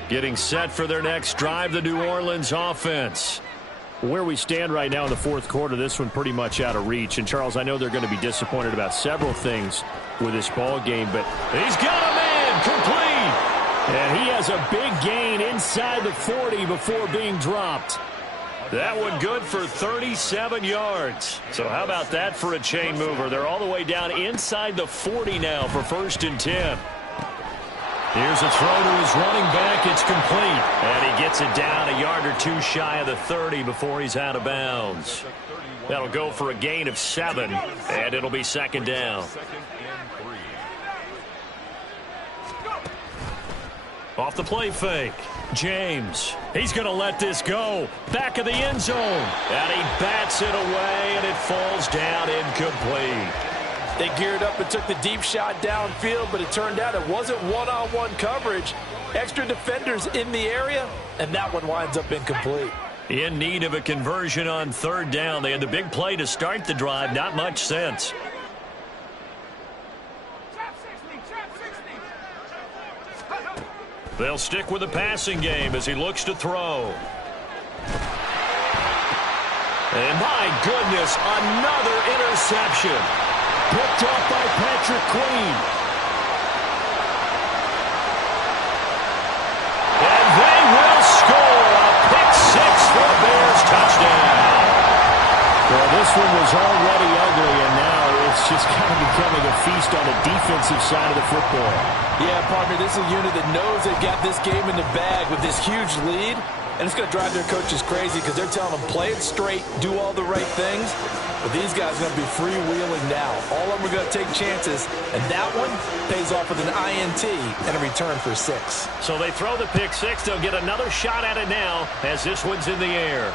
Getting set for their next drive, the New Orleans offense. Where we stand right now in the 4th quarter, this one pretty much out of reach. And, Charles, I know they're going to be disappointed about several things with this ball game, but he's got a man complete. And he has a big gain inside the 40 before being dropped. That one good for 37 yards. So how about that for a chain mover? They're all the way down inside the 40 now for 1st and 10. Here's a throw to his running back. It's complete. And he gets it down a yard or 2 shy of the 30 before he's out of bounds. That'll go for a gain of 7, and it'll be 2nd down. Off the play fake. James. He's going to let this go. Back of the end zone. And he bats it away, and it falls down incomplete. They geared up and took the deep shot downfield, but it turned out it wasn't one-on-one coverage. Extra defenders in the area, and that one winds up incomplete. In need of a conversion on 3rd down. They had the big play to start the drive. Not much sense. They'll stick with the passing game as he looks to throw. And my goodness, another interception. Picked off by Patrick Queen. And they will score a pick 6 for a Bears touchdown. Well, this one was already ugly, and now it's just kind of becoming a feast on the defensive side of the football. Yeah, partner, this is a unit that knows they've got this game in the bag with this huge lead. And it's going to drive their coaches crazy because they're telling them play it straight, do all the right things. But these guys are going to be freewheeling now. All of them are going to take chances, and that one pays off with an INT and a return for 6. So they throw the pick 6. They'll get another shot at it now as this one's in the air.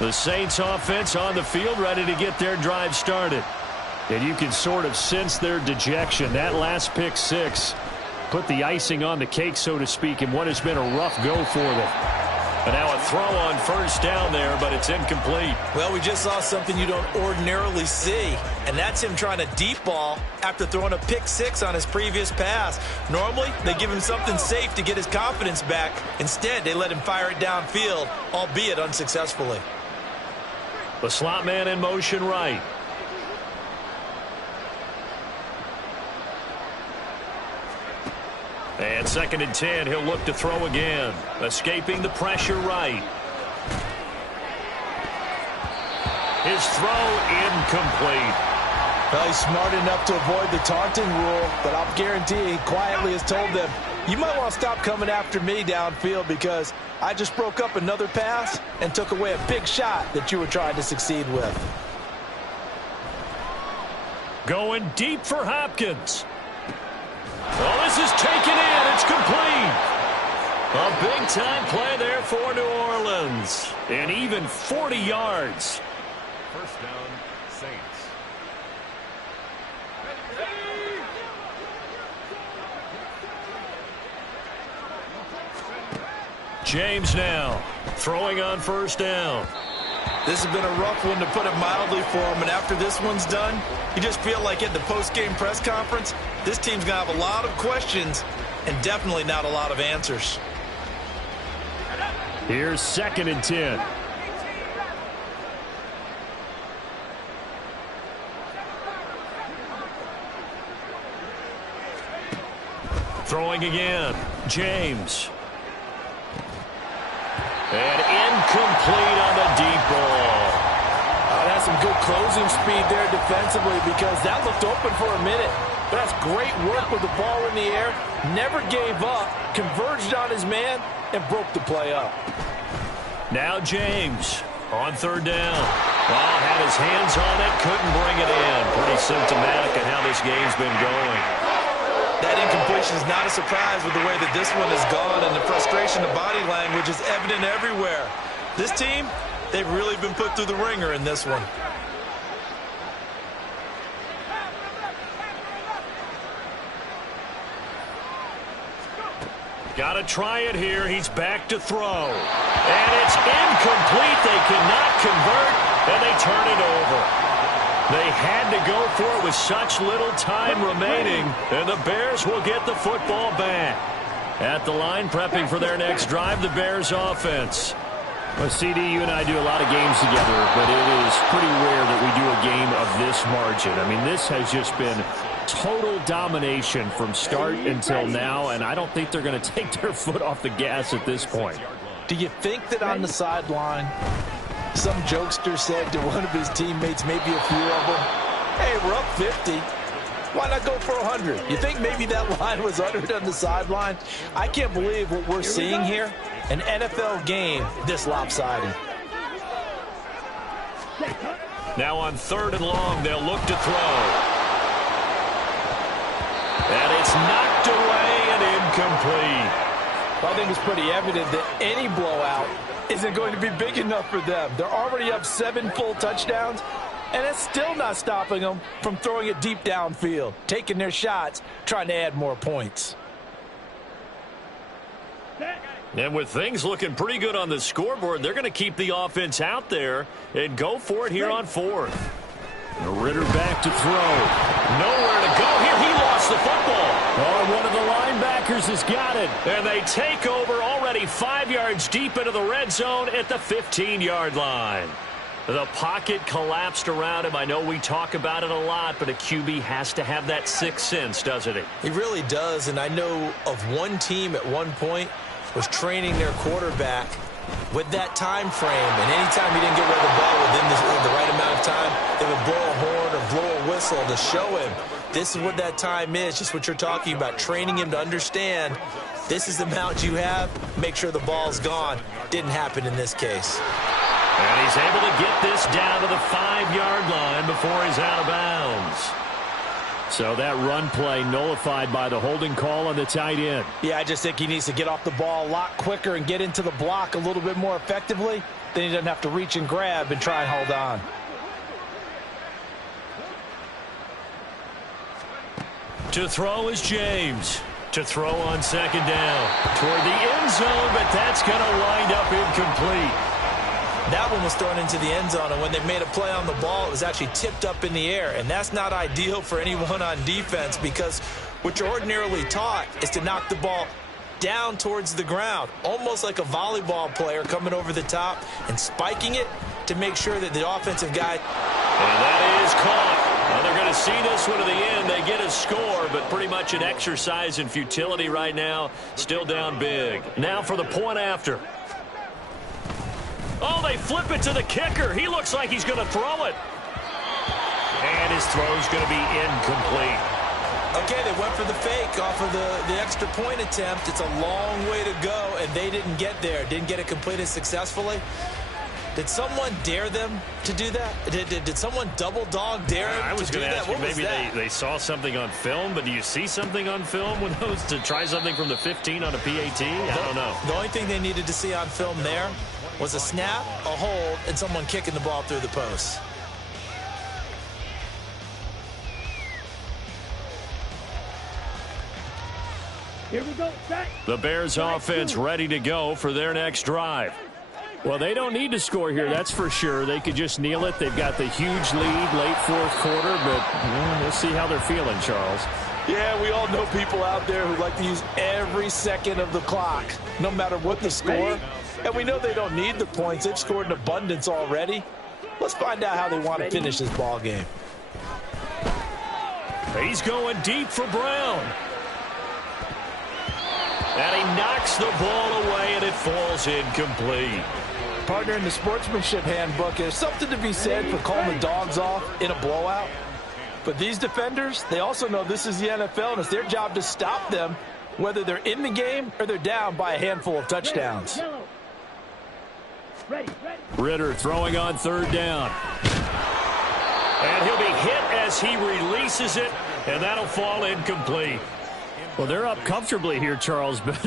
The Saints offense on the field, ready to get their drive started. And you can sort of sense their dejection. That last pick 6 put the icing on the cake, so to speak, in what has been a rough go for them. And now a throw on first down there, but it's incomplete. Well, we just saw something you don't ordinarily see, and that's him trying to deep ball after throwing a pick 6 on his previous pass. Normally, they give him something safe to get his confidence back. Instead, they let him fire it downfield, albeit unsuccessfully. The slot man in motion right. And 2nd and 10, he'll look to throw again. Escaping the pressure right. His throw incomplete. Well, he's smart enough to avoid the taunting rule, but I'll guarantee he quietly has told them, you might want to stop coming after me downfield because I just broke up another pass and took away a big shot that you were trying to succeed with. Going deep for Hopkins. Oh, this is taken in. It's complete. A big-time play there for New Orleans. And even 40 yards. First down, Saints. James now throwing on first down. This has been a rough one, to put it mildly, for him. And after this one's done, you just feel like at the post-game press conference, this team's going to have a lot of questions and definitely not a lot of answers. Here's 2nd and 10. Throwing again. James. And incomplete on the deep ball. That's some good closing speed there defensively, because that looked open for a minute. But that's great work with the ball in the air. Never gave up, converged on his man, and broke the play up. Now James on 3rd down. Well, had his hands on it, couldn't bring it in. Pretty symptomatic of how this game's been going. That incompletion is not a surprise with the way that this one has gone, and the frustration of body language is evident everywhere. This team, they've really been put through the ringer in this one. Got to try it here. He's back to throw. And it's incomplete. They cannot convert, and they turn it over. They had to go for it with such little time remaining, and the Bears will get the football back. At the line, prepping for their next drive, the Bears offense. Well, CD, you and I do a lot of games together, but it is pretty rare that we do a game of this margin. I mean, this has just been total domination from start until now, and I don't think they're going to take their foot off the gas at this point. Do you think that on the sideline, some jokester said to one of his teammates, maybe a few of them, hey, we're up 50. Why not go for 100? You think maybe that line was uttered on the sideline? I can't believe what we're seeing here. An NFL game this lopsided. Now on 3rd and long, they'll look to throw. And it's knocked away and incomplete. I think it's pretty evident that any blowout isn't going to be big enough for them. They're already up 7 full touchdowns, and it's still not stopping them from throwing it deep downfield, taking their shots, trying to add more points. And with things looking pretty good on the scoreboard, they're going to keep the offense out there and go for it here on 4th. Ritter back to throw. Nowhere to go here. He lost the football. Oh, one of the linebackers has got it. And they take over already 5 yards deep into the red zone at the 15-yard line. The pocket collapsed around him. I know we talk about it a lot, but a QB has to have that sixth sense, doesn't he? He really does, and I know of one team at one point was training their quarterback with that time frame, and anytime he didn't get rid of the ball within the right amount of time, they would blow a horn or blow a whistle to show him this is what that time is, just what you're talking about, training him to understand this is the amount you have, make sure the ball's gone. Didn't happen in this case. And he's able to get this down to the 5-yard line before he's out of bounds. So that run play nullified by the holding call on the tight end. Yeah, I just think he needs to get off the ball a lot quicker and get into the block a little bit more effectively. Then he doesn't have to reach and grab and try and hold on. To throw is James. To throw on second down. Toward the end zone, but that's going to wind up incomplete. That one was thrown into the end zone, and when they made a play on the ball, it was actually tipped up in the air. And that's not ideal for anyone on defense because what you're ordinarily taught is to knock the ball down towards the ground, almost like a volleyball player coming over the top and spiking it to make sure that the offensive guy. And that is caught. Well, they're going to see this one to the end. They get a score, but pretty much an exercise in futility right now. Still down big. Now for the point after. Oh, they flip it to the kicker. He looks like he's going to throw it. And his throw's going to be incomplete. Okay, they went for the fake off of the extra point attempt. It's a long way to go, and they didn't get there. Didn't get it completed successfully. Did someone dare them to do that? Did someone double dog dare them to do that? I was going to ask you, maybe they saw something on film, but do you see something on film with those to try something from the 15 on a PAT? I don't know. The only thing they needed to see on film there was a snap, a hold, and someone kicking the ball through the post. Here we go. The Bears offense ready to go for their next drive. Well, they don't need to score here, that's for sure. They could just kneel it. They've got the huge lead late fourth quarter, but we'll see how they're feeling, Charles. Yeah, we all know people out there who like to use every second of the clock, no matter what the score. And we know they don't need the points. They've scored in abundance already. Let's find out how they want to finish this ball game. He's going deep for Brown. And he knocks the ball away, and it falls incomplete. Partner, in the sportsmanship handbook, there's something to be said for calling the dogs off in a blowout. But these defenders, they also know this is the NFL, and it's their job to stop them, whether they're in the game or they're down by a handful of touchdowns. Ritter throwing on third down. And he'll be hit as he releases it, and that'll fall incomplete. Well, they're up comfortably here, Charles, but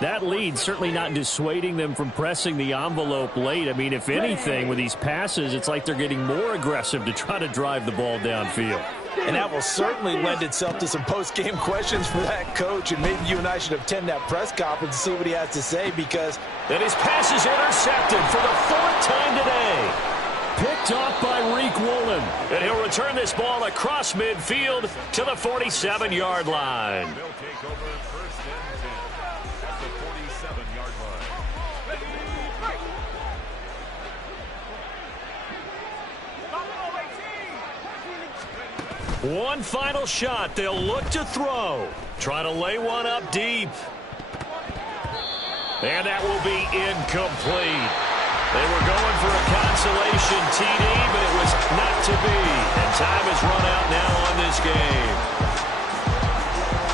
that lead certainly not dissuading them from pressing the envelope late. I mean, if anything, with these passes, it's like they're getting more aggressive to try to drive the ball downfield. And that will certainly lend itself to some post-game questions for that coach, and maybe you and I should attend that press conference and see what he has to say, because... And his pass is intercepted for the fourth time today. Picked off by Reek Woolen. And he'll return this ball across midfield to the 47-yard line. They'll take over first and 10 at the 47-yard line. One final shot. They'll look to throw. Try to lay one up deep. And that will be incomplete. They were going for a consolation TD, but it was not to be. And time has run out now on this game.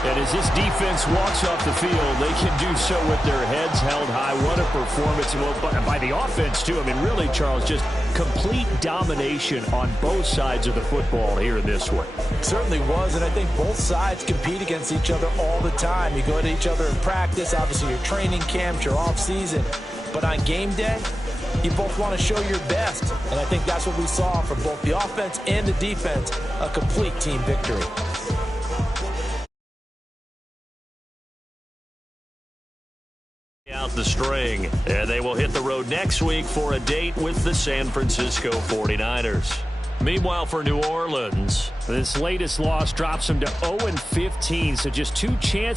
And as this defense walks off the field, they can do so with their heads held high. What a performance. Well, by the offense, too. I mean, really, Charles, just complete domination on both sides of the football here in this one. Certainly was, and I think both sides compete against each other all the time. You go to each other in practice, obviously your training camps, your off-season. But on game day, you both want to show your best, and I think that's what we saw from both the offense and the defense, a complete team victory. Out the string, and they will hit the road next week for a date with the San Francisco 49ers. Meanwhile, for New Orleans, this latest loss drops them to 0-15, so just 2 chances